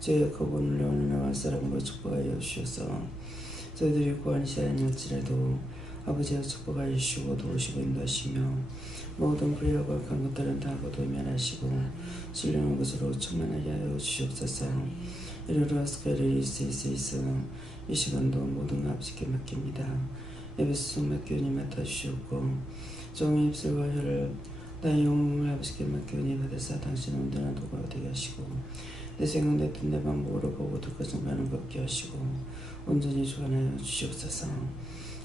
주의 그분을 어느 나라 사람으로 축복하여 주셔서 저희들이 구하는 시간일지라도 아버지의 축복하여 주시고 도우시고 인도하시며 모든 불의와 악한 것들은 다 거두면하시고 신령한 것으로 충만하게 하여 주시옵소서. 이르르 아스카리스이스 이 시간도 모든 아버지께 맡깁니다. 에베소 성막교원이 맡아주시옵고 종의 입술과 혀를 나의 영혼을 아버지께 맡기오니 받으사 당신은 온전한 도구가 되게 하시고 내 생각 내 뜻 내 방법으로 보고 듣고 정하는 걷게 하시고 온전히 주관하여 주시옵소서.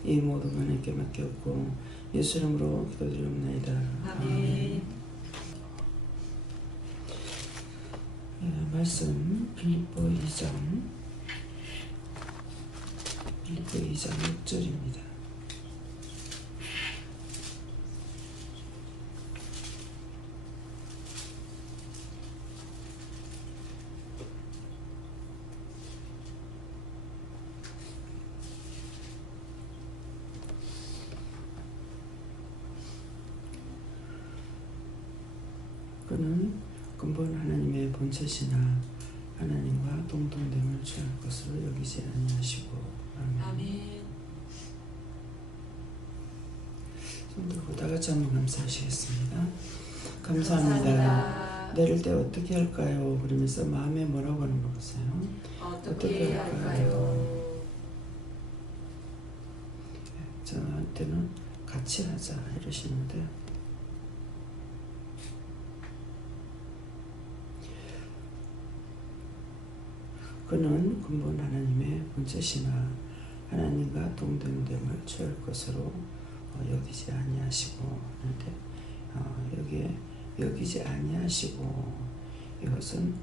이 모든 하나님께 맡겼고 예수 이름으로 기도드리옵나이다. 아멘. 말씀 빌립보 2장 6절입니다. 그는 근본 하나님의 본체시나 하나님과 동등됨을 취할 것으로 여기지 아니하시고. 아멘. 손 들고 다 같이 한번 감사하시겠습니다. 감사합니다. 내릴 때 어떻게 할까요? 그러면서 마음에 뭐라고 하는 거 보세요. 어떻게 할까요? 저한테는 같이 하자 이러시는데 그는 근본 하나님의 본체시나 하나님과 동등됨을 취할 것으로 여기지 아니하시고 하는데 여기에 여기지 아니하시고 이것은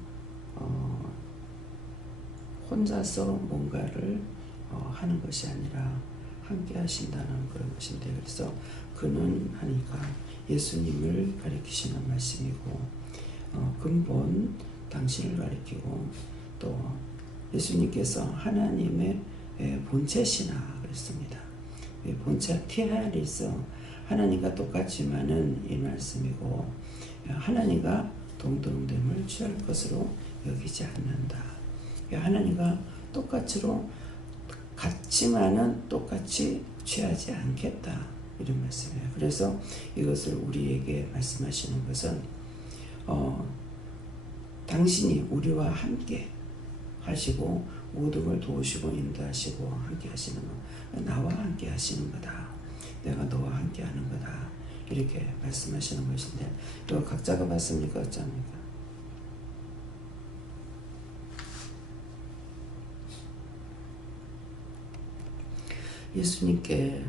혼자서 뭔가를 하는 것이 아니라 함께 하신다는 그런 것인데 그래서 그는 하니까 예수님을 가리키시는 말씀이고 근본 당신을 가리키고 또 예수님께서 하나님의 본체시나 그랬습니다. 본체 티하리서 하나님과 똑같지만은 이 말씀이고 하나님과 동등됨을 취할 것으로 여기지 않는다. 하나님과 똑같이로 같지만은 똑같이 취하지 않겠다 이런 말씀이에요. 그래서 이것을 우리에게 말씀하시는 것은 당신이 우리와 함께 하시고 모든 걸 도우시고 인도하시고 함께 하시는 것, 나와 함께 하시는 거다. 내가 너와 함께 하는 거다. 이렇게 말씀하시는 것인데 또 각자가 봤습니까? 어쩝니까? 예수님께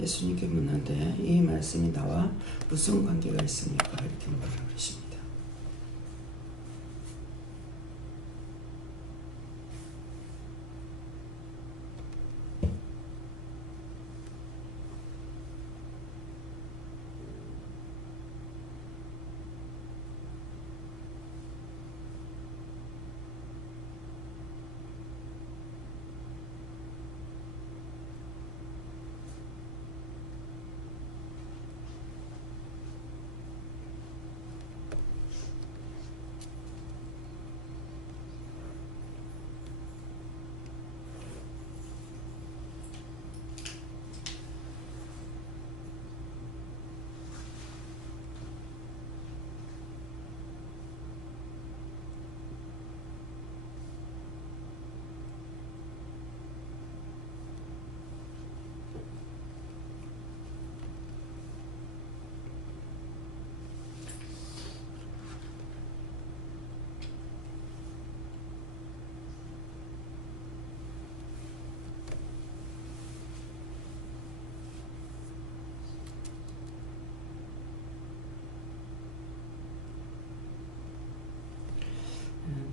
예수님께 묻는데 이 말씀이 나와 무슨 관계가 있습니까? 이렇게 물으라고 그러십니다.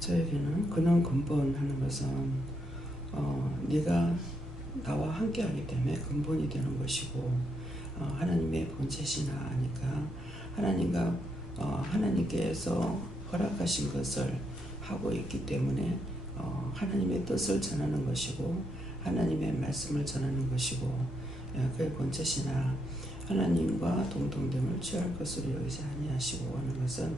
저에게는 근원 근본하는 것은 네가 나와 함께하기 때문에 근본이 되는 것이고 하나님의 본체시나 하니까 하나님께서 허락하신 것을 하고 있기 때문에 하나님의 뜻을 전하는 것이고 하나님의 말씀을 전하는 것이고 그의 본체시나 하나님과 동등됨을 취할 것으로 여기지 아니하시고 하는 것은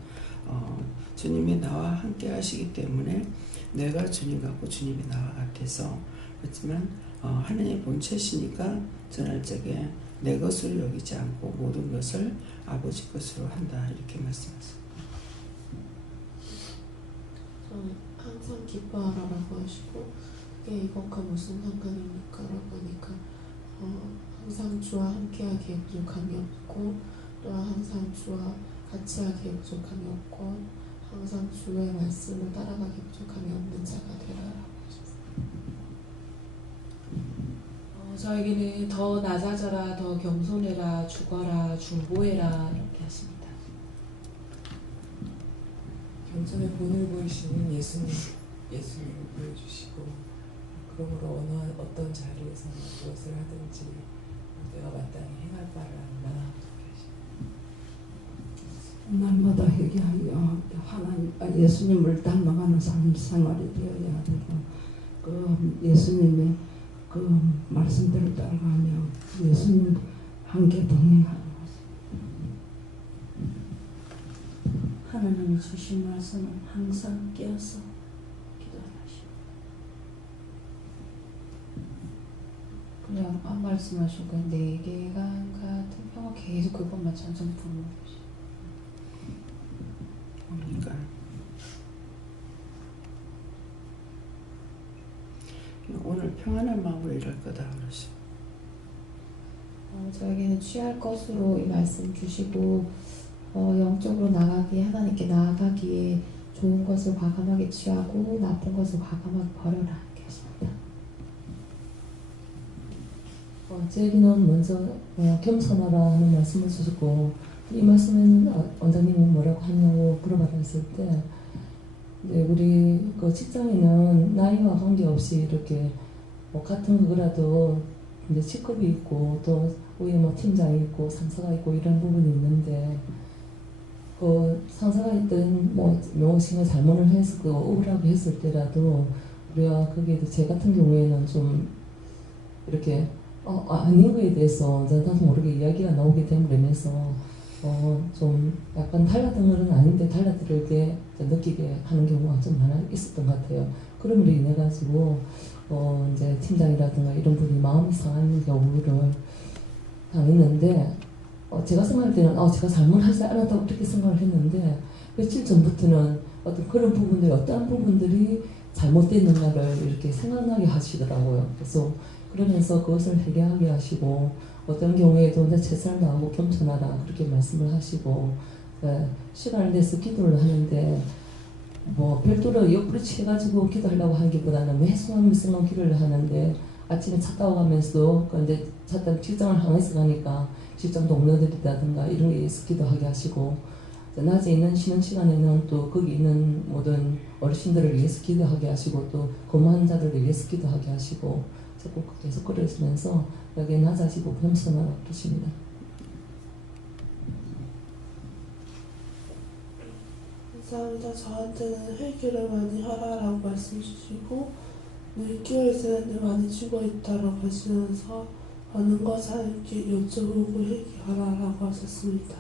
주님이 나와 함께 하시기 때문에 내가 주님 같고 주님이 나와 같아서 그렇지만 하나님의 본체시니까 전할 적에 내 것으로 여기지 않고 모든 것을 아버지 것으로 한다 이렇게 말씀하셨습니다. 저는 항상 기뻐하라고 하시고 그게 이것과 무슨 상관입니까? 라고 하니까 항상 주와 함께하기에 부족함이 없고 또한 항상 주와 같이 하기에 부족함이 없고 항상 주의 말씀을 따라가기에 부족함이 없는 자가 되라라고 하셨습니다. 저에게는 더 낮아져라, 더 겸손해라, 죽어라, 중보해라 이렇게 하십니다. 겸손의 본을 보이시는 예수님을 보여주시고 그러므로 어떤 자리에서 무엇을 하든지 내가 마땅히 행할 바를 안다. 날마다 회개하여 하나님 예수님을 닮아가는 삶 생활이 되어야 되고 그 예수님의 그 말씀대로 따라가며 예수님 함께 동행하는 하나님이 주신 말씀을 항상 깨어서 기도하시고 그냥 한 말씀하시고 내게가 같은 평화 계속 그것만 찬송 부르는 것이 그러니까 오늘 평안한 마음으로 일할 거다 그러시. 저에게는 취할 것으로 이 말씀 주시고 영적으로 나가기에 하나님께 나아가기에 좋은 것을 과감하게 취하고 나쁜 것을 과감하게 버려라 이렇게 하십니다. 저에게는 먼저 겸손하라 하는 말씀을 주셨고 이 말씀에는 원장님이 뭐라고 하냐고 물어봤을 때 우리 그 직장에는 나이와 관계없이 이렇게 같은 그거라도 이제 직급이 있고 또 위에 팀장이 있고 상사가 있고 이런 부분이 있는데 그 상사가 있든 명칭을 잘못을 해서 그 억울하게 했을 때라도 우리가 그게 제 같은 경우에는 좀 이렇게 아닌 거에 대해서 나도 모르게 이야기가 나오게 되면서 좀 약간 달라든 건 아닌데 달라들게 느끼게 하는 경우가 좀 많아 있었던 것 같아요. 그럼으로 인해 가지고 이제 팀장이라든가 이런 분이 마음이 상하는 경우를 당했는데 제가 생각할 때는 제가 잘못하지 않았다고 그렇게 생각을 했는데 며칠 전부터는 어떤 그런 부분들이 어떠한 부분들이 잘못됐는가를 이렇게 생각나게 하시더라고요. 그래서 그러면서 그것을 회개하게 하시고 어떤 경우에도 내 최선을 다하고 겸손하라 그렇게 말씀을 하시고 시간을 내서 기도를 하는데 별도로 옆으로 취해가지고 기도하려고 하기보다는 매순간매순간 기도를 하는데 아침에 차 타고 가면서 근데 차 타고 직장을 향해서 가니까 직장 동료들이라든가 이런 게 있어 기도하게 하시고 낮에 있는 쉬는 시간에는 또 거기 있는 모든 어르신들을 위해서 기도하게 하시고 또 검은 자들을 위해서 기도하게 하시고 계속 그러시면서 여기에 낮아지고 겸손하라 그러십니다. 감사합니다. 저한테는 회개를 많이 하라라고 말씀 주시고 6개월 지났는데 많이 죽어있다라고 하시면서 많은 것을 하나님께 여쭤보고 회개하라라고 하셨습니다.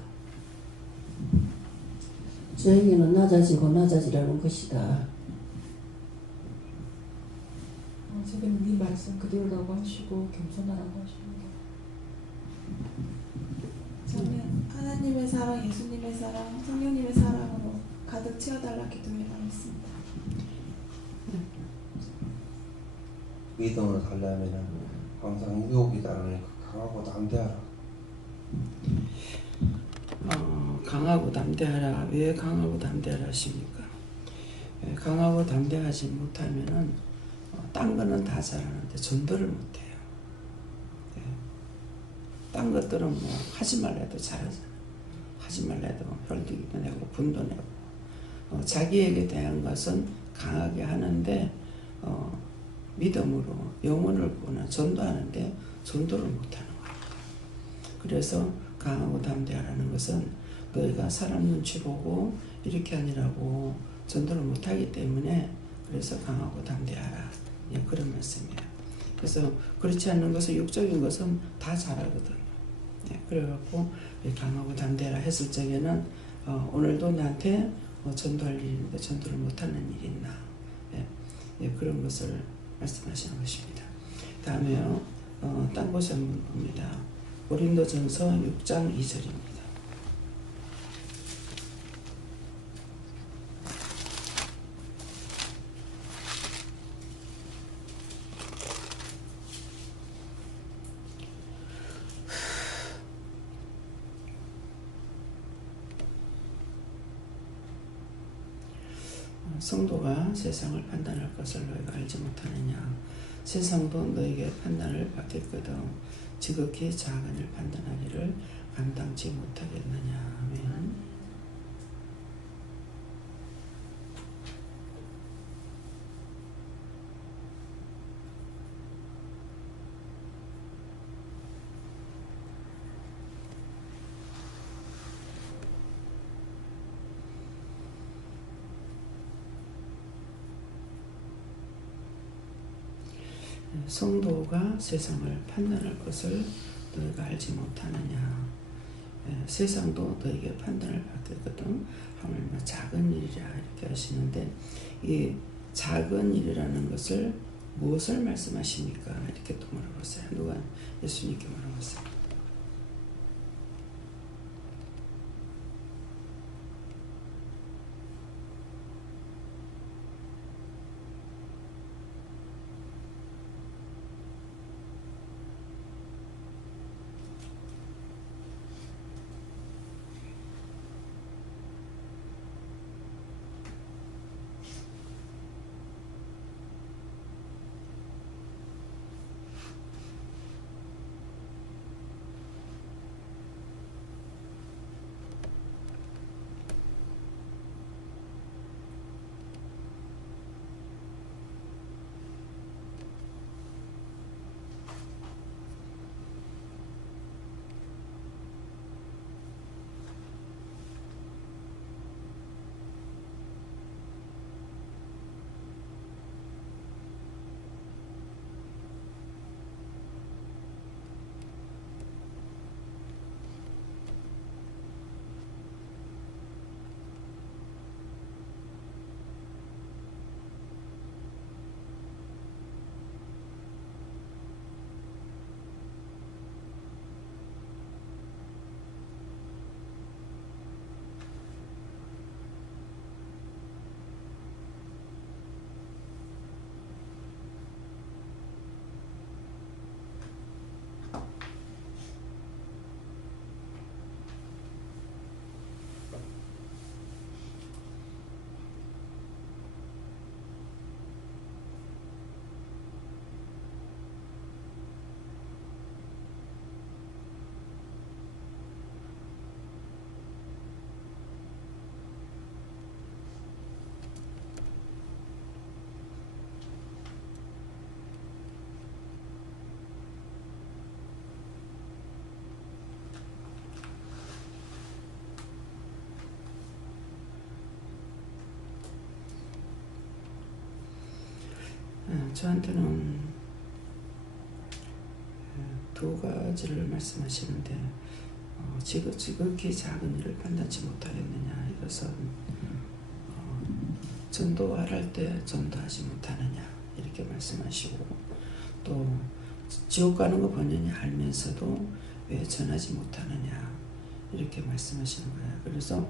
저에게는 낮아지고 낮아지라는 것이다. 지금 네 말씀 그대로라고 하시고 겸손하라고 하십니다. 저는 하나님의 사랑, 예수님의 사랑, 성령님의 사랑으로 가득 채워달라 기도해 나왔습니다. 믿음을 달려면 항상 유혹이 다르니 강하고 담대하라. 강하고 담대하라. 왜 강하고 담대하라 하십니까? 강하고 담대하지 못하면은 딴 거는 다 잘하는데 전도를 못해요. 딴 것들은 하지 말라 해도 잘하잖아요. 하지 말라 해도 혈등도 내고 분도 내고 자기에게 대한 것은 강하게 하는데 믿음으로 영혼을 구원하 전도하는데 전도를 못하는 거예요. 그래서 강하고 담대하라는 것은 너희가 사람 눈치 보고 이렇게 하느라고 전도를 못하기 때문에 그래서 강하고 담대하라. 예, 그런 말씀이에요. 그래서 그렇지 않는 것은 육적인 것은 다 잘하거든요. 예, 그래갖고 강하고 담대하라 했을 적에는 오늘도 나한테 전도할 일이 있는데 전도를 못하는 일이 있나. 예, 그런 것을 말씀하시는 것입니다. 다음에요. 딴 곳에 한번 봅니다. 고린도전서 6장 2절입니다. 성도가 세상을 판단할 것을 너희가 알지 못하느냐. 세상도 너희에게 판단을 받겠거든 지극히 작은 일 판단하기를 감당치 못하겠느냐. 아멘. 성도가 세상을 판단할 것을 너희가 알지 못하느냐. 세상도 너희에게 판단을 받겠거든 하물며 작은 일이라 이렇게 하시는데 이 작은 일이라는 것을 무엇을 말씀하십니까? 이렇게 또 물어봤어요. 누가 예수님께 물어봤어요. 저한테는 두 가지를 말씀하시는데 지극히 작은 일을 판단치 못하겠느냐. 이것은 전도할 때 전도하지 못하느냐 이렇게 말씀하시고 또 지옥 가는 거 본인이 알면서도 왜 전하지 못하느냐 이렇게 말씀하시는 거예요. 그래서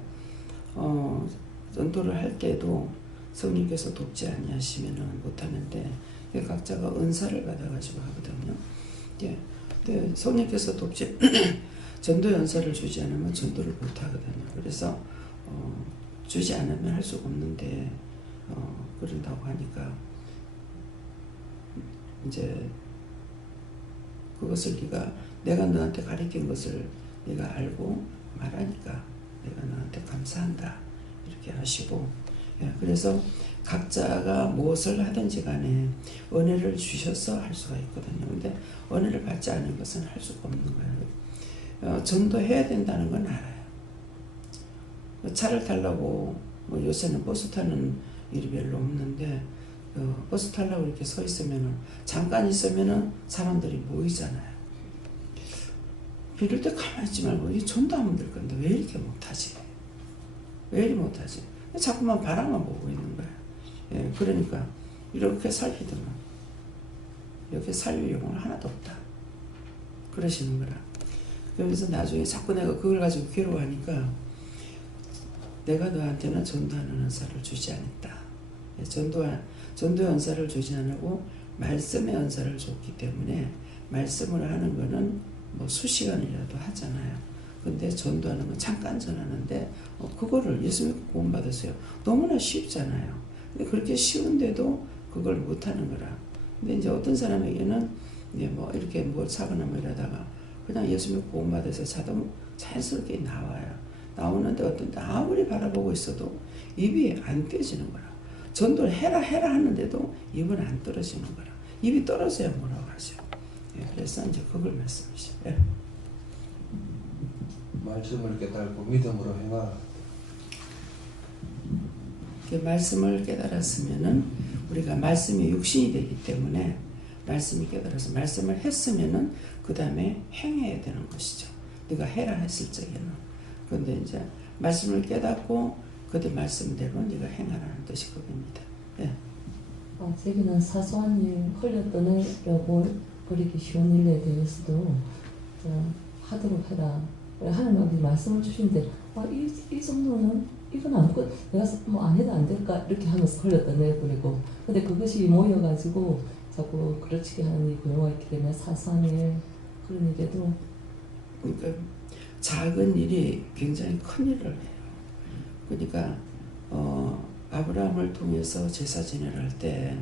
전도를 할 때도 성령께서 돕지 아니하시면은 못하는데 각자가 은사를 받아가지고 하거든요. 예, 근데 성령께서 돕지 전도 연사를 주지 않으면 전도를 못하거든요. 그래서 주지 않으면 할 수가 없는데 그런다고 하니까 이제 그것을 내가 너한테 가르친 것을 네가 알고 말하니까 내가 너한테 감사한다 이렇게 하시고 예, 그래서 각자가 무엇을 하든지 간에 은혜를 주셔서 할 수가 있거든요. 근데 은혜를 받지 않은 것은 할 수가 없는 거예요. 전도해야 된다는 건 알아요. 차를 타려고 뭐 요새는 버스 타는 일이 별로 없는데 버스 타려고 이렇게 서 있으면은 잠깐 있으면은 사람들이 모이잖아요. 비를 때 가만히 있지 말고 이 전도하면 될 건데 왜 이렇게 못하지? 왜 이리 못하지? 자꾸만 바라만 보고 있는 거야. 예, 그러니까 이렇게 살리더만 이렇게 살릴 용은 하나도 없다. 그러시는 거라. 그러면서 나중에 자꾸 내가 그걸 가지고 괴로워하니까 내가 너한테는 전도하는 은사를 주지 않았다. 예, 전도의 은사를 주지 않고 말씀의 은사를 줬기 때문에 말씀을 하는 거는 뭐 수시간이라도 하잖아요. 근데 전도하는 건 잠깐 전하는데 그거를 예수 믿고 구원 받으세요. 너무나 쉽잖아요. 근데 그렇게 쉬운데도 그걸 못하는 거라. 근데 이제 어떤 사람에게는 이제 뭐 이렇게 뭘 사거나 뭐 이러다가 그냥 예수 믿고 구원 받아서 자연스럽게 나와요. 나오는데 어떤 때 아무리 바라보고 있어도 입이 안 떼지는 거라. 전도를 해라 하는데도 입은 안 떨어지는 거라. 입이 떨어져야 뭐라고 하죠. 예, 그래서 이제 그걸 말씀이죠. 예. 말씀을 깨달고 믿음으로 행하라. 말씀을 깨달았으면은 우리가 말씀이 육신이 되기 때문에 말씀이 깨달아서 말씀을 했으면은 그 다음에 행해야 되는 것이죠. 네가 해라 했을 적에는. 그런데 이제 말씀을 깨닫고 그때 말씀대로 네가 행하라는 뜻이 그겁니다. 예. 제게는 사소한 일, 흘렸던 일이라고 버리기 쉬운 일에 대해서도 하도록 해라. 하나님이 말씀을 주시는데 이 정도는 이건 아무것도 내가 뭐 안 해도 안 될까 이렇게 하면서 흘렸던 애 버리고 근데 그것이 모여가지고 자꾸 그렇게 하는 이 경우가 있기 때문에 사소한 일 그런 일에도 그러니까 작은 일이 굉장히 큰 일을 해요. 그러니까 아브라함을 통해서 제사 지내를 할 때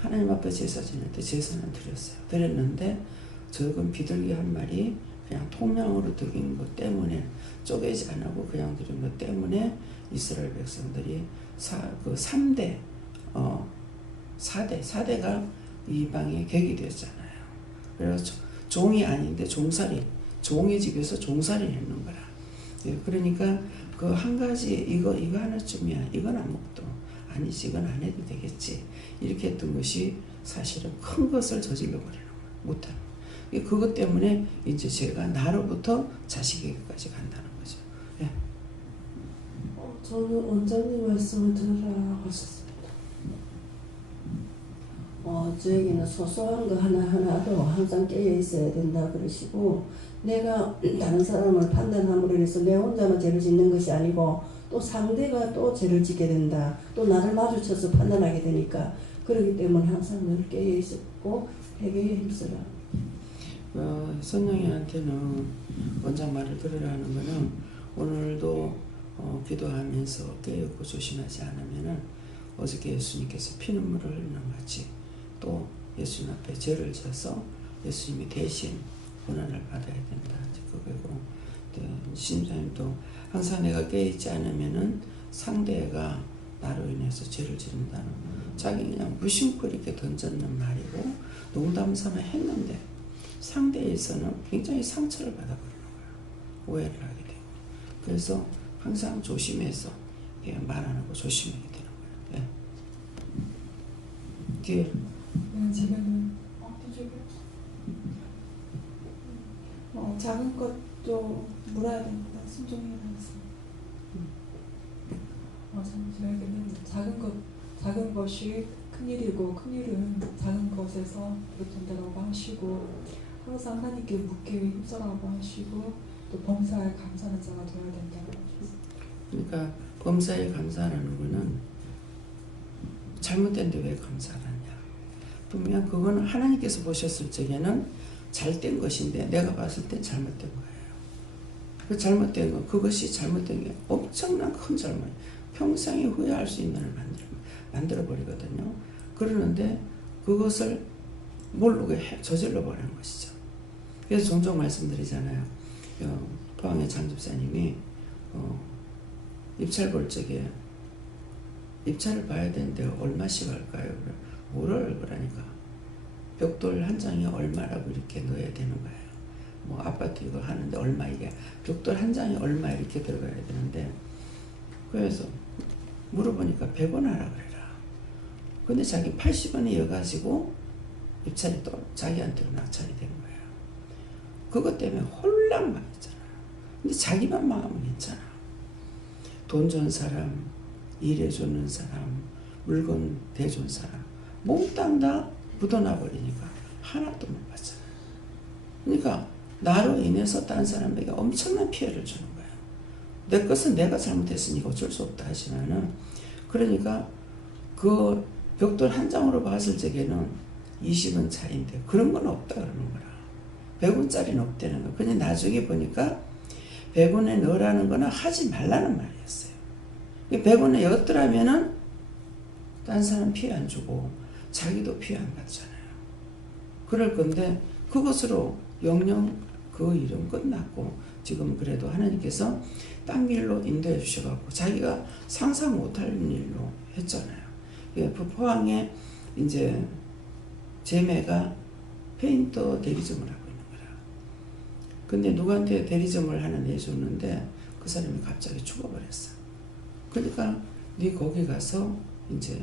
하나님 앞에 제사 지낼 때 제사는 드렸어요. 드렸는데 적은 비둘기 한 마리 그냥 통량으로 드린 것 때문에 쪼개지 안 하고 그냥 드린 것 때문에 이스라엘 백성들이 4대가 이방의 객이 되었잖아요. 그래서 종이 아닌데 종의 집에서 종살이 했는 거라. 예, 그러니까 그 한 가지 이거 하나쯤이야. 이건 아무것도 아니지. 이건 안 해도 되겠지. 이렇게 했던 것이 사실은 큰 것을 저질러 버리는 거예요. 못하는 거예요. 그것 때문에 이제 제가 나로부터 자식에게까지 간다는 거죠. 예. 저는 원장님 말씀을 들으라고 하셨습니다. 저에게는 소소한 거 하나하나도 항상 깨어 있어야 된다 그러시고 내가 다른 사람을 판단함으로 해서 내 혼자만 죄를 짓는 것이 아니고 또 상대가 또 죄를 짓게 된다. 또 나를 마주쳐서 판단하게 되니까 그렇기 때문에 항상 늘 깨어 있었고 회개에 힘쓰라. 선영이한테는 원장 말을 들으라는 거는 오늘도 기도하면서 깨닫고 조심하지 않으면은 어저께 예수님께서 피눈물을 흘리는 같이 또 예수님 앞에 죄를 져서 예수님이 대신 고난을 받아야 된다. 그거고 신사님도 항상 내가 깨있지 않으면은 상대가 나로 인해서 죄를 지른다는 자기 그냥 무심코 이렇게 던졌는 말이고 농담삼아 했는데 상대에서는 굉장히 상처를 받아버리는 거예요. 오해를 하게 되고 그래서 항상 조심해서 말 안 하고 조심해야 되는 거예요. 예. 뒤에 제가는 작은 것도 물어야 된다. 순종해야 되겠습니다. 저에게는 작은 것이 큰일이고 큰일은 작은 것에서 된다고 하시고 항상 하나님께 묻게 힘써라고 하시고 또 범사에 감사하는 자가 되어야 된다고 하시고 그러니까 범사에 감사하는 거는 잘못된데 왜 감사를 하냐. 분명 그거는 하나님께서 보셨을 적에는 잘된 것인데 내가 봤을 땐 잘못된 거예요. 그 잘못된 거, 그것이 잘못된 게 엄청난 큰 잘못, 평생에 후회할 수 있는 일을 만들어버리거든요. 그러는데 그것을 모르게 저질러 버리는 것이죠. 그래서 종종 말씀드리잖아요. 포항의 장 집사님이 입찰 볼 적에 입찰을 봐야 되는데 얼마씩 할까요? 뭐를 그러니까 벽돌 한 장이 얼마라고 이렇게 넣어야 되는 거예요. 뭐 아파트 이거 하는데 얼마, 이게 벽돌 한 장이 얼마 이렇게 들어가야 되는데, 그래서 물어보니까 100원 하라 그래라. 근데 자기 80원에 이어가지고 입찰이 또 자기한테로 낙찰이 된 거예요. 그것 때문에 혼란망했잖아. 근데 자기만 마음은 괜찮아. 돈 준 사람, 일해주는 사람, 물건 대준 사람 몽땅 다 묻어나버리니까 하나도 못 받잖아. 그러니까 나로 인해서 다른 사람에게 엄청난 피해를 주는 거예요. 내 것은 내가 잘못했으니까 어쩔 수 없다 하지만은, 그러니까 그 벽돌 한 장으로 봤을 적에는 20원 차이인데 그런 건 없다 그러는 거라. 100원짜리는 없다는 거. 그냥 나중에 보니까 100원에 넣으라는 거는 하지 말라는 말이었어요. 100원에 였더라면은 딴 사람 피해 안 주고 자기도 피해 안 받잖아요. 그럴 건데 그것으로 영영 그 일은 끝났고, 지금 그래도 하나님께서 딴 길로 인도해 주셔갖고 자기가 상상 못할 일로 했잖아요. 포항에 이제 제매가 페인터 대리점을 하고 있는 거라. 근데 누구한테 대리점을 하나 내줬는데 그 사람이 갑자기 죽어버렸어. 그러니까 네 거기 가서 이제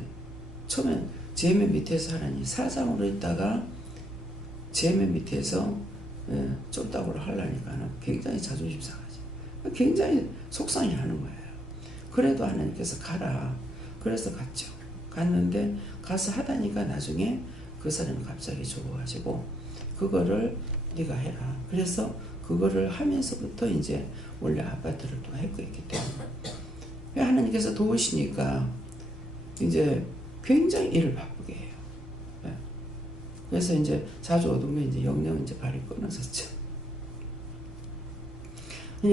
처음엔 제매 밑에서 하라니 사장으로 있다가 제매 밑에서 쫄따구를 하려니까는 굉장히 자존심 상하지. 굉장히 속상해하는 거예요. 그래도 하나님께서 가라. 그래서 갔죠. 갔는데 가서 하다니까 나중에 그 사람이 갑자기 죽어가지고 그거를 네가 해라. 그래서 그거를 하면서부터 이제 원래 아파트를 또 했고 있기 때문에 하나님께서 도우시니까 이제 굉장히 일을 바쁘게 해요. 그래서 이제 자주 얻으면 이제 영영 이제 발이 끊어졌죠.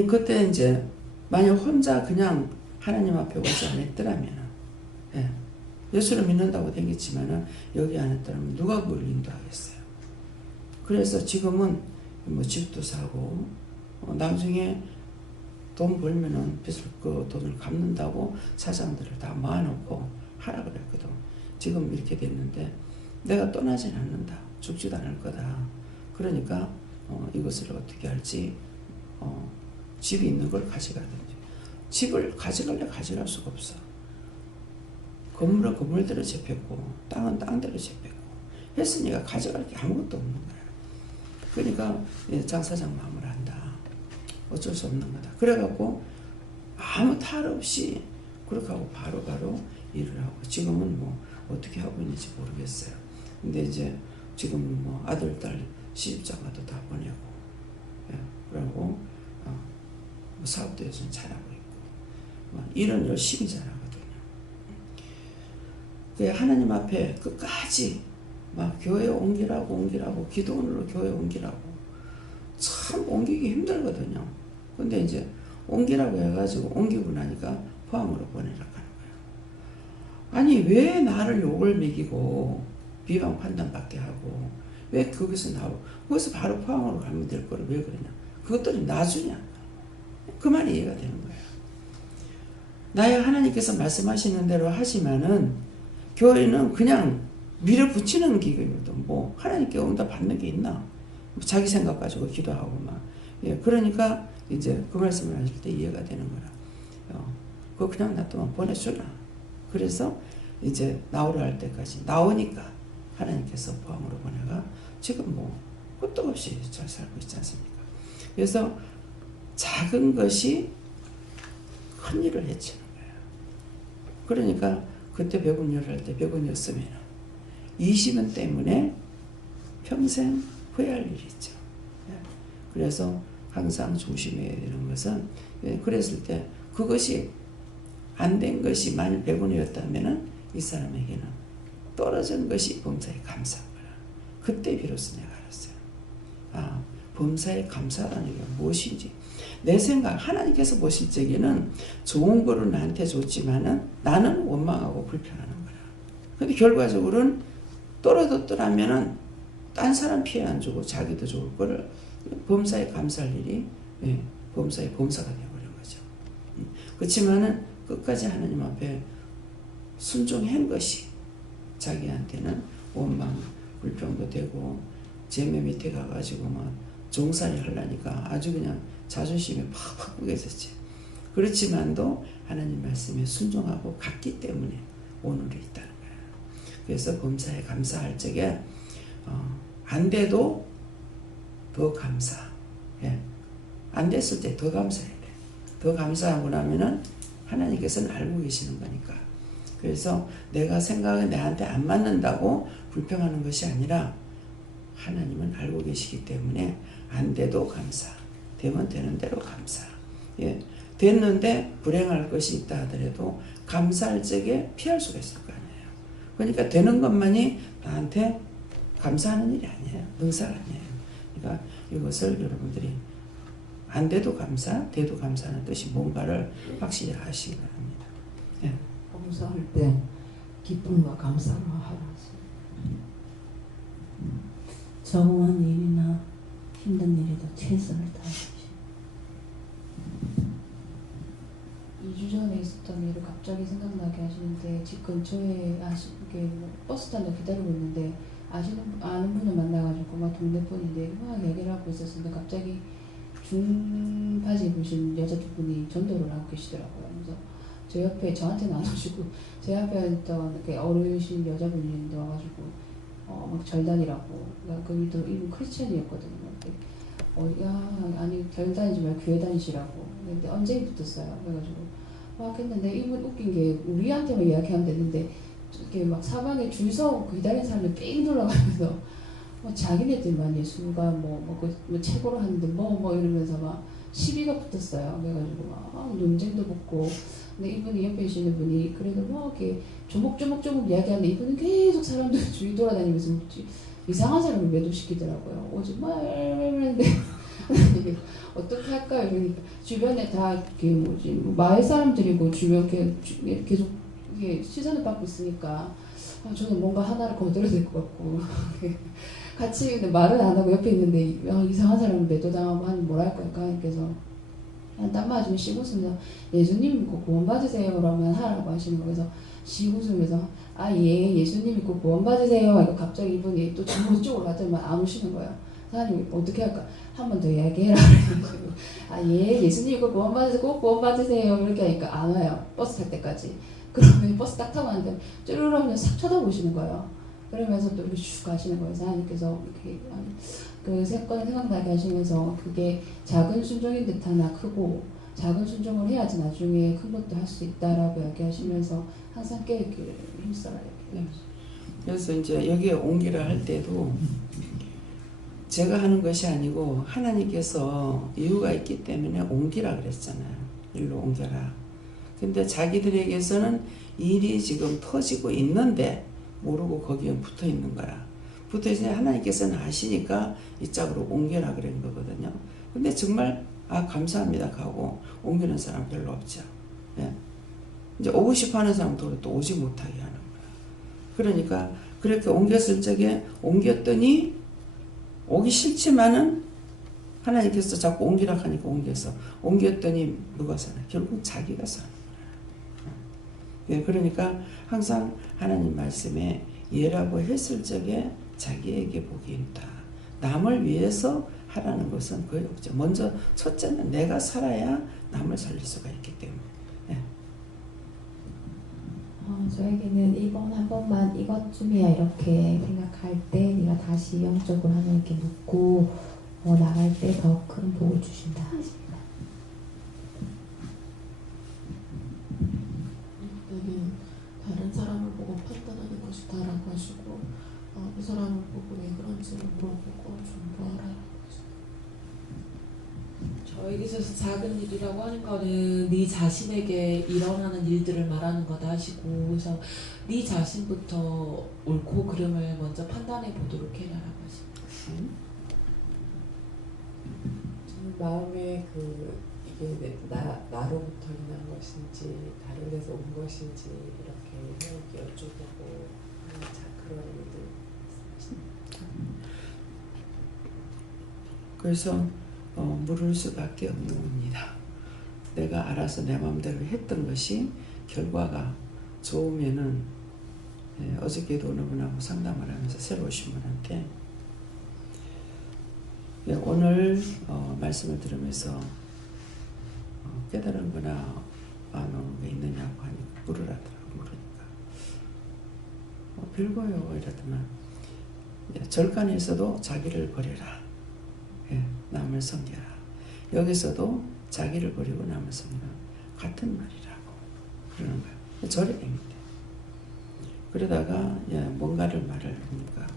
그때 이제 만약 혼자 그냥 하나님 앞에 오지 않았더라면, 예수를 믿는다고 되겠지만은 여기 안 했더라면 누가 그걸 인도하겠어요. 그래서 지금은 뭐 집도 사고, 나중에 돈 벌면은 빚을 그 돈을 갚는다고 사장들을 다 모아놓고 하라 그랬거든. 지금 이렇게 됐는데 내가 떠나진 않는다. 죽지도 않을 거다. 그러니까 이것을 어떻게 할지 집이 있는 걸 가져가든지. 집을 가져갈래 가져갈 수가 없어. 건물은 건물대로 잡혔고 땅은 땅대로 잡혔고 했으니까 가져갈 게 아무것도 없는 거야. 그러니까 장 사장 마음을 안다. 어쩔 수 없는 거다. 그래갖고 아무 탈 없이 그렇게 하고 바로바로 일을 하고, 지금은 뭐 어떻게 하고 있는지 모르겠어요. 근데 이제 지금 뭐 아들, 딸 시집장가도 다 보내고, 그러고 뭐 사업도 요즘 잘하고 있고, 일은 열심히 잘하거든요. 하나님 앞에 끝까지 막 교회 옮기라고 기도원으로 교회 옮기라고 참 옮기기 힘들거든요. 근데 이제 옮기라고 해가지고 옮기고 나니까 포항으로 보내라고 하는 거예요. 아니 왜 나를 욕을 먹이고 비방 판단받게 하고 왜 거기서 나오고 거기서 바로 포항으로 가면 될 거를 왜 그러냐. 그것들이 나중이야. 그 말이 이해가 되는 거예요. 나의 하나님께서 말씀하시는 대로 하지만은 교회는 그냥 밀어붙이는 기계거든. 뭐 하나님께 응답 받는 게 있나? 뭐 자기 생각 가지고 기도하고 막. 그러니까 이제 그 말씀을 하실 때 이해가 되는 거라. 그거 그냥 놔두면 보내주라. 그래서 이제 나오라 할 때까지 나오니까 하나님께서 포항으로 보내가 지금 뭐 끄떡없이 잘 살고 있지 않습니까? 그래서 작은 것이 큰 일을 해치는 거예요. 그러니까 그때 100원을 할 때 100원이었으면 20원 때문에 평생 후회할 일이 있죠. 그래서 항상 조심해야 되는 것은, 그랬을 때 그것이 안 된 것이 만일 100원이었다면 이 사람에게는 떨어진 것이 범사에 감사한 거라. 그때 비로소 내가 알았어요. 범사에 감사라는 게 무엇인지. 내 생각, 하나님께서 보실 적에는 좋은 거를 나한테 줬지만은 나는 원망하고 불평하는 거야. 근데 결과적으로는 떨어졌더라면은 딴 사람 피해 안 주고 자기도 좋을 거를 범사에 감사할 일이 범사에 범사가 되어버린 거죠. 그렇지만은 끝까지 하나님 앞에 순종한 것이 자기한테는 원망, 불평도 되고 제매 밑에 가가지고 막 종살이 하려니까 아주 그냥 자존심이 팍팍 꾸겨졌지. 그렇지만도 하나님 말씀에 순종하고 갔기 때문에 오늘이 있다는 거예요. 그래서 범사에 감사할 적에 안 돼도 더 감사. 예. 안 됐을 때 더 감사해야 돼. 더 감사하고 나면은 하나님께서는 알고 계시는 거니까. 그래서 내가 생각에 내한테 안 맞는다고 불평하는 것이 아니라 하나님은 알고 계시기 때문에 안 돼도 감사. 되면 되는 대로 감사. 예. 됐는데 불행할 것이 있다 하더라도 감사할 적에 피할 수가 있을 거 아니에요. 그러니까 되는 것만이 나한테 감사하는 일이 아니에요. 능사가 아니에요. 그러니까 이것을 여러분들이 안 돼도 감사, 돼도 감사하는 뜻이 뭔가를 확실히 아시기 바랍니다. 예. 봉사할 때 기쁨과 감사로 하라. 정한 일이나 힘든 일에도 최선을 다하십시오. 2주 전에 있었던 일을 갑자기 생각나게 하시는데 집 근처에 이게 뭐 버스 타는 기다리고 있는데 아는 분을 만나가지고 막 동네 분인데 막 얘기를 하고 있었는데 갑자기 중바지 입으신 여자 두 분이 전도를 하고 계시더라고요. 그래서 제 옆에 저한테는 안 오시고 제 앞에 있던 이렇게 어르신 여자분이 와가지고 막 절단이라고 그분도 이분 크리스천이었거든요. 아니 별 다니지 말고 교회 다니시라고. 근데 언제 붙었어요. 그래가지고 막 했는데 이분 웃긴 게 우리한테만 이야기하면 되는데 이렇게 막 사방에 줄 서고 기다리는 사람들 뺑 돌아가면서 자기네들만 예수가 뭐 최고로 하는데 뭐 이러면서 막 시비가 붙었어요. 그래가지고 막 논쟁도 붙고. 근데 이분이 옆에 계시는 분이 그래도 뭐 이렇게 조목조목 이야기하는데 이분은 계속 사람들 주위 돌아다니면서 이상한 사람을 매도시키더라고요. 오지 말는데 어떻게 할까요? 그러니까 주변에 다 이게 마을 사람들이고 주변 계속 이게 시선을 받고 있으니까 저는 뭔가 하나를 거들어야 될 것 같고 같이 근데 말은 안 하고 옆에 있는데 이상한 사람을 매도당하고 하니 뭐랄까 하나님께서 딴 말 좀 씩 웃으면서 예수님 믿고 구원 받으세요 그러면 하라고 하시는 거예요. 그래서 씩 웃으면서 예 예수님 믿고 구원 받으세요 하니까 갑자기 이분이 또 저쪽으로 갔더니만 안 오시는 거예요. 하나님 어떻게 할까? 한 번 더 이야기해라. 예 예수님 믿고 구원 받으세요 꼭 구원 받으세요 이렇게 하니까 안 와요. 버스 탈 때까지. 그러면 버스 딱 타고 왔는데 쭈르르 하면 싹 쳐다보시는 거예요. 그러면서 또 이렇게 슉 가시는 거예요. 하나님께서 이렇게 그 사건을 생각나게 하시면서 그게 작은 순종인 듯 하나 크고 작은 순종을 해야지 나중에 큰 것도 할 수 있다라고 이야기하시면서 항상 깨닫기를 힘써라 이렇게. 그래서 이제 여기에 옮기라 할 때도 제가 하는 것이 아니고 하나님께서 이유가 있기 때문에 옮기라 그랬잖아요. 일로 옮겨라. 근데 자기들에게서는 일이 지금 터지고 있는데 모르고 거기에 붙어 있는 거야. 붙어 있으니 하나님께서는 아시니까 이쪽으로 옮겨라 그런 거거든요. 근데 정말 감사합니다 하고 옮기는 사람 별로 없죠. 예. 이제 오고 싶어 하는 사람도 또 오지 못하게 하는 거야. 그러니까 그렇게 옮겼을 적에 옮겼더니 오기 싫지만은 하나님께서 자꾸 옮기라 하니까 옮겼더니 누가 사나? 결국 자기가 사는 거야. 예. 그러니까 항상 하나님 말씀에 예라고 했을 적에 자기에게 복이 있다. 남을 위해서 하라는 것은 거의 없죠. 먼저 첫째는 내가 살아야 남을 살릴 수가 있기 때문에. 예. 저에게는 이번 한 번만 이것쯤이야 이렇게 생각할 때 네가 다시 영적으로 하나님께 묻고 나갈 때 더 큰 복을 주신다. 여기는 다른 사람을 보고 판단하는 것이다라고 하시고 그 사람을 보고 왜 그런지를 물어보고 좀 도와라. 저에게 있어서 작은 일이라고 하는 거는 네 자신에게 일어나는 일들을 말하는 거다 하시고 그래서 네 자신부터 옳고 그름을 먼저 판단해 보도록 해라라고 하십니다. 저는 마음에 이게 나로부터 인한 것인지 다른 데서 온 것인지 이렇게 하나님께 여쭤보고 그런 일들 그래서 물을 수밖에 없는 겁니다. 내가 알아서 내 마음대로 했던 것이 결과가 좋으면은 어저께도 어느 분하고 상담을 하면서 새로 오신 분한테 오늘 말씀을 들으면서 깨달은 거나 안 오는 게 있느냐고 하니까 물으라더라고. 물으니까 별거요 이러더만 절간에서도 자기를 버려라. 남을 섬겨라. 여기서도 자기를 버리고 남을 섬기는 같은 말이라고 그러는 거야. 절행인데 그러다가 뭔가를 말을 하니까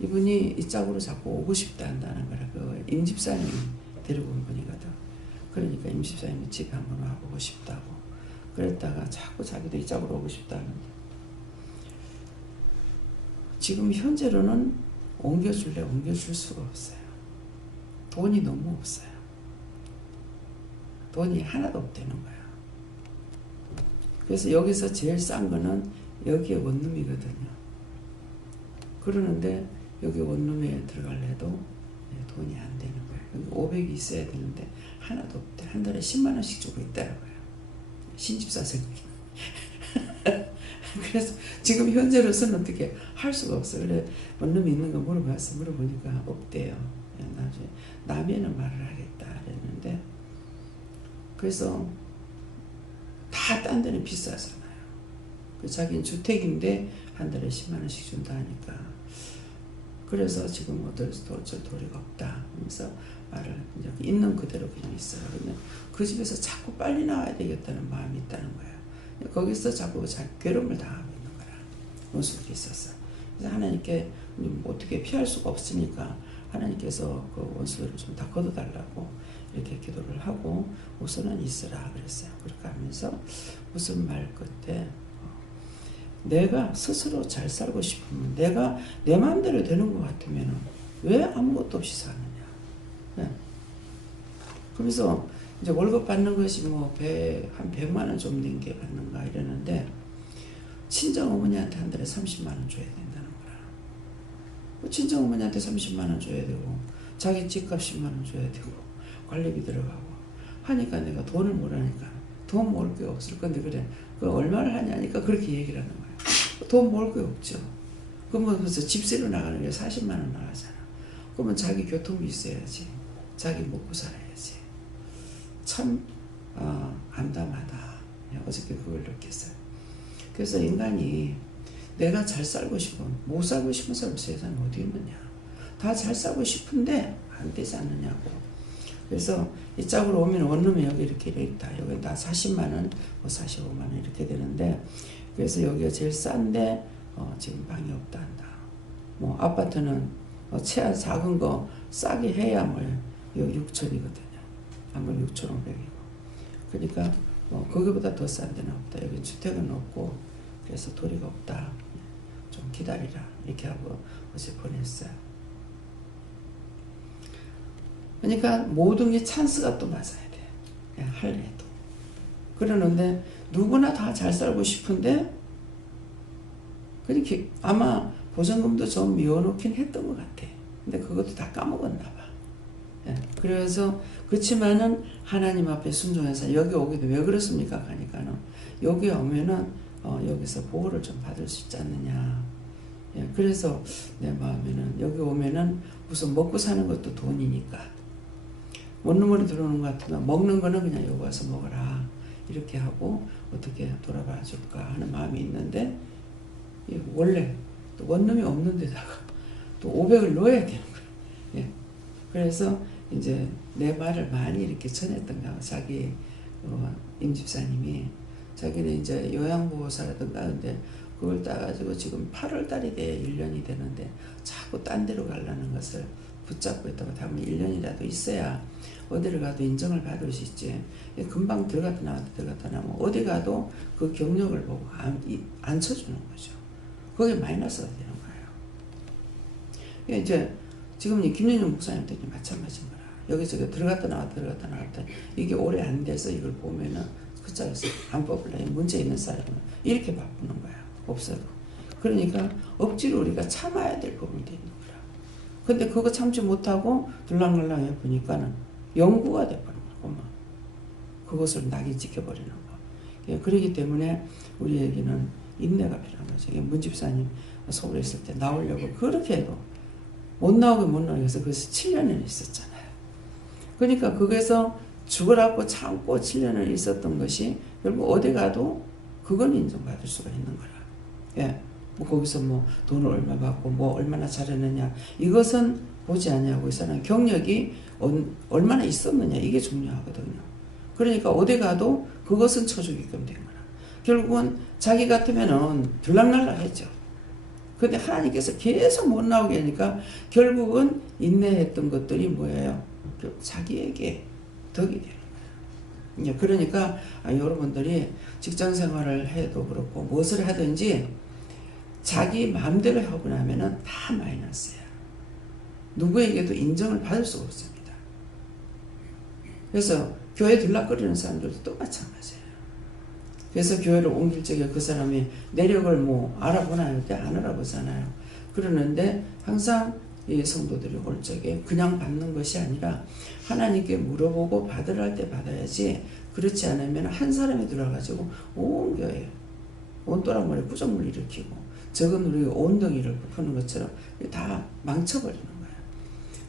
이분이 이 짝으로 자꾸 오고 싶다 한다는 거라. 그 임집사님이 데리고 온 분이거든. 그러니까 임집사님이 집에 한번 와보고 싶다고 그랬다가 자꾸 자기도 이 짝으로 오고 싶다 하는데 지금 현재로는 옮겨줄래 옮겨줄 수가 없어요. 돈이 너무 없어요. 돈이 하나도 없다는 거야. 그래서 여기서 제일 싼 거는 여기에 원룸이거든요. 그러는데 여기 원룸에 들어갈래도 돈이 안 되는 거야. 여기 500이 있어야 되는데 하나도 없대. 한 달에 10만 원씩 주고 있다는 거야. 신집사 생각이. 그래서 지금 현재로서는 어떻게 할 수가 없어. 그래 원룸이 있는 거 물어봤어. 물어보니까 없대요. 나중에 나면은 말을 하겠다 그랬는데 그래서 다 딴 데는 비싸잖아요. 자기는 주택인데 한 달에 10만 원씩 준다 하니까 그래서 지금 어쩔 도리가 없다 하면서 말을 이제 있는 그대로 그냥 있어요. 근데 그 집에서 자꾸 빨리 나와야 되겠다는 마음이 있다는 거예요. 거기서 자꾸 괴로움을 당하고 있는 거라. 원수들이 있었어. 그래서 하나님께 어떻게 피할 수가 없으니까 하나님께서 그 원수들을 좀 다 걷어달라고 이렇게 기도를 하고 우선은 있으라 그랬어요. 그렇게 하면서 무슨 말 끝에 내가 스스로 잘 살고 싶으면 내가 내 마음대로 되는 것 같으면 왜 아무것도 없이 사느냐. 네. 그래서 이제 월급 받는 것이 뭐 한 100만 원 좀 된 게 받는가 이러는데 친정 어머니한테 한 달에 30만 원 줘야 된다는 거라. 친정 어머니한테 30만 원 줘야 되고 자기 집값 10만 원 줘야 되고 관리비 들어가고 하니까 내가 돈을 못 하니까 돈 모을 게 없을 건데 그래 그 얼마를 하냐니까 그렇게 얘기를 하는 거야. 돈 모을 게 없죠. 그러면 그래서 집세로 나가는 게 40만 원 나가잖아. 그러면 자기 교통비 있어야지. 자기 먹고 살아야지. 참 암담하다. 어저께 그걸 느꼈어요. 그래서 인간이 내가 잘 살고 싶으면 못 살고 싶은 사람 세상에 어디 있느냐. 다 잘 살고 싶은데 안 되지 않느냐고. 그래서 이 짝으로 오면 원룸에 여기 이렇게 돼 있다. 여기 다 40만 원, 뭐 45만 원 이렇게 되는데 그래서 여기가 제일 싼데 지금 방이 없다 한다. 뭐 아파트는 최하 작은 거 싸게 해야 뭐 6천이거든요. 아무 6,500이고. 그러니까 거기보다 더 싼 데는 없다. 여기 주택은 없고 그래서 도리가 없다. 좀 기다리라 이렇게 하고 어제 보냈어요. 그러니까 모든 게 찬스가 또 맞아야 돼. 할래도. 그러는데 누구나 다 잘 살고 싶은데 그렇게 아마 보전금도 좀 미워놓긴 했던 것 같아. 근데 그것도 다 까먹었나 봐. 그래서 그렇지만은 하나님 앞에 순종해서 여기 오기도 왜 그렇습니까? 하니까는 여기 오면은 여기서 보호를 좀 받을 수 있지 않느냐. 그래서 내 마음에는 여기 오면은 우선 먹고 사는 것도 돈이니까 원룸으로 들어오는 것 같으면 먹는 거는 그냥 여기 와서 먹어라 이렇게 하고 어떻게 돌아봐 줄까 하는 마음이 있는데 원래 또 원룸이 없는 데다가 또 500을 넣어야 되는 거야. 그래서 이제 내 말을 많이 이렇게 전했던가 자기 임집사님이 자기는 이제 요양보호사라든가 근데 그걸 따가지고 지금 8월 달이 돼 1년이 되는데 자꾸 딴 데로 가려는 것을 붙잡고 있다고 하면 1년이라도 있어야 어디를 가도 인정을 받을 수 있지. 금방 들어갔다 나왔다 들어갔다 나오면 어디 가도 그 경력을 보고 안 쳐주는 거죠. 그게 마이너스가 되는 거예요. 이제 지금 김연영 목사님도 마찬가지인 거라. 여기저기 들어갔다 나왔다 이게 오래 안 돼서 이걸 보면은 그 짝에서 안 뽑을래. 문제 있는 사람은 이렇게 바꾸는 거야. 없어도. 그러니까 억지로 우리가 참아야 될 부분도 있는 거라. 근데 그거 참지 못하고 들랑들랑 해보니까는 영구가 돼버린 거구만. 그것을 낙인 찍혀버리는 거. 예, 그렇기 때문에 우리에게는 인내가 필요한 거죠. 문 집사님 서울에 있을 때 나오려고 그렇게 해도 못 나오게 해서 그래서 7년을 있었잖아요. 그러니까 거기서 죽으라고 참고 7년을 있었던 것이 결국 어디 가도 그건 인정받을 수가 있는 거라. 예, 뭐 거기서 뭐 돈을 얼마 받고 뭐 얼마나 잘했느냐 이것은 보지 아니하고 이 사람 경력이 얼마나 있었느냐 이게 중요하거든요. 그러니까 어디 가도 그것은 쳐주게끔 된 거라. 결국은 자기 같으면은 들락날락했죠. 근데 하나님께서 계속 못 나오게 하니까 결국은 인내했던 것들이 뭐예요? 자기에게 덕이 되는 거예요. 그러니까 여러분들이 직장 생활을 해도 그렇고 무엇을 하든지 자기 마음대로 하고 나면은 다 마이너스야. 누구에게도 인정을 받을 수가 없습니다. 그래서 교회 들락거리는 사람들도 또 마찬가지예요. 그래서 교회를 옮길 적에 그 사람이 내력을 뭐 알아보나요? 안 알아보잖아요. 그러는데 항상 이 성도들이 올 적에 그냥 받는 것이 아니라 하나님께 물어보고 받으라 할 때 받아야지, 그렇지 않으면 한 사람이 들어가지고 온 교회 온 또랑머리 부정물 일으키고 적은 우리 온덩이를 푸는 것처럼 다 망쳐버리는 거예요.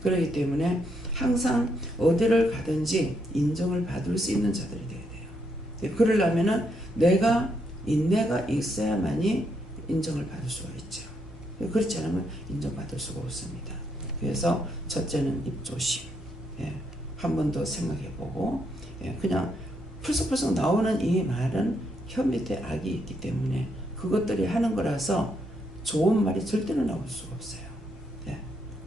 그렇기 때문에 항상 어디를 가든지 인정을 받을 수 있는 자들이 돼야 돼요. 그러려면은 내가 인내가 있어야만이 인정을 받을 수가 있죠. 그렇지 않으면 인정받을 수가 없습니다. 그래서 첫째는 입조심. 예, 한 번 더 생각해보고, 예, 그냥 풀썩풀썩 나오는 이 말은 혀 밑에 악이 있기 때문에 그것들이 하는 거라서 좋은 말이 절대로 나올 수가 없어요. 예,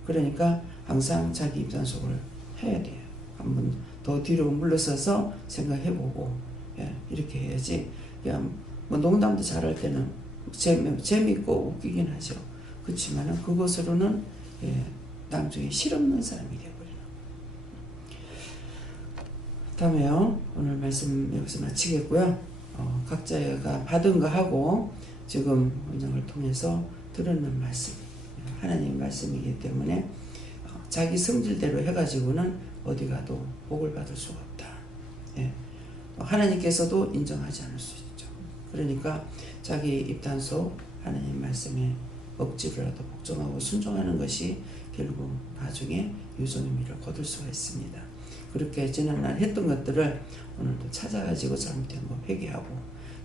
그러니까 항상 자기 입단속을 해야 돼요. 한 번 더 뒤로 물러서서 생각해보고, 예, 이렇게 해야지. 그냥 뭐 농담도 잘할 때는 재미있고 웃기긴 하죠. 그렇지만은 그것으로는, 예, 나중에 실없는 사람이 되어버려요. 다음에요. 오늘 말씀 여기서 마치겠고요. 각자가 받은 거 하고 지금 원장을 통해서 들었는 말씀, 하나님 말씀이기 때문에 자기 성질대로 해가지고는 어디 가도 복을 받을 수가 없다. 예. 하나님께서도 인정하지 않을 수 있죠. 그러니까 자기 입단속 하나님 말씀에 억지로라도 복종하고 순종하는 것이 결국 나중에 유종의 미를 거둘 수가 있습니다. 그렇게 지난날 했던 것들을 오늘도 찾아가지고 잘못된 거 회개하고,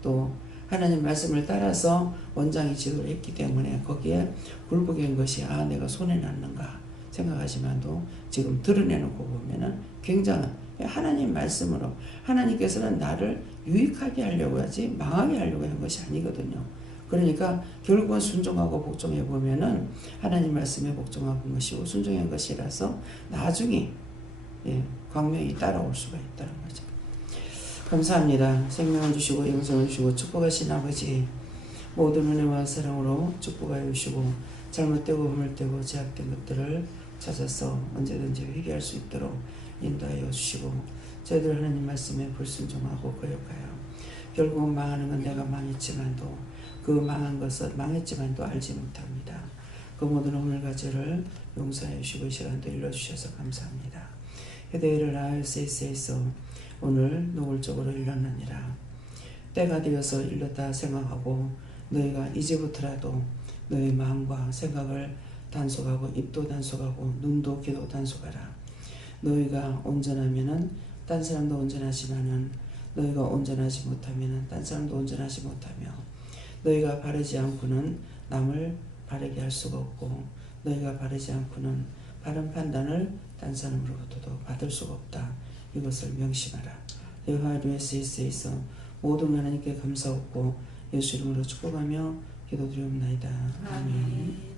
또 하나님 말씀을 따라서 원장이 지도를 했기 때문에 거기에 굴복한 것이 내가 손해났는가 생각하지만도 지금 드러내놓고 보면은 굉장한 하나님 말씀으로, 하나님께서는 나를 유익하게 하려고 하지 망하게 하려고 한 것이 아니거든요. 그러니까 결국은 순종하고 복종해 보면은 하나님 말씀에 복종한 것이고 순종한 것이라서 나중에, 예, 광명이 따라올 수가 있다는 거죠. 감사합니다. 생명을 주시고 영생을 주시고 축복하신 아버지, 모든 은혜와 사랑으로 축복하여 주시고 잘못되고 허물되고 제약된 것들을 찾아서 언제든지 회개할 수 있도록 인도하여 주시고, 저희들 하나님 말씀에 불순종하고 거역하여 결국은 망하는 건 내가 망했지만도 그 망한 것은 망했지만도 알지 못합니다. 그 모든 오늘과 저를 용서해 주시고 이 시간도 일러주셔서 감사합니다. 해대를 아이스에서 오늘 노골적으로 일렀느니라. 때가 되어서 일렀다 생각하고 너희가 이제부터라도 너희 마음과 생각을 단속하고 입도 단속하고 눈도 귀도 단속하라. 너희가 온전하면은 딴 사람도 온전하지만은 너희가 온전하지 못하면은 딴 사람도 온전하지 못하며, 너희가 바르지 않고는 남을 바르게 할 수가 없고 너희가 바르지 않고는 바른 판단을 딴 사람으로부터도 받을 수가 없다. 이것을 명심하라. 여호와 루에스에서 모든 하나님께 감사하고 예수 이름으로 축복하며 기도드리옵나이다. 아멘.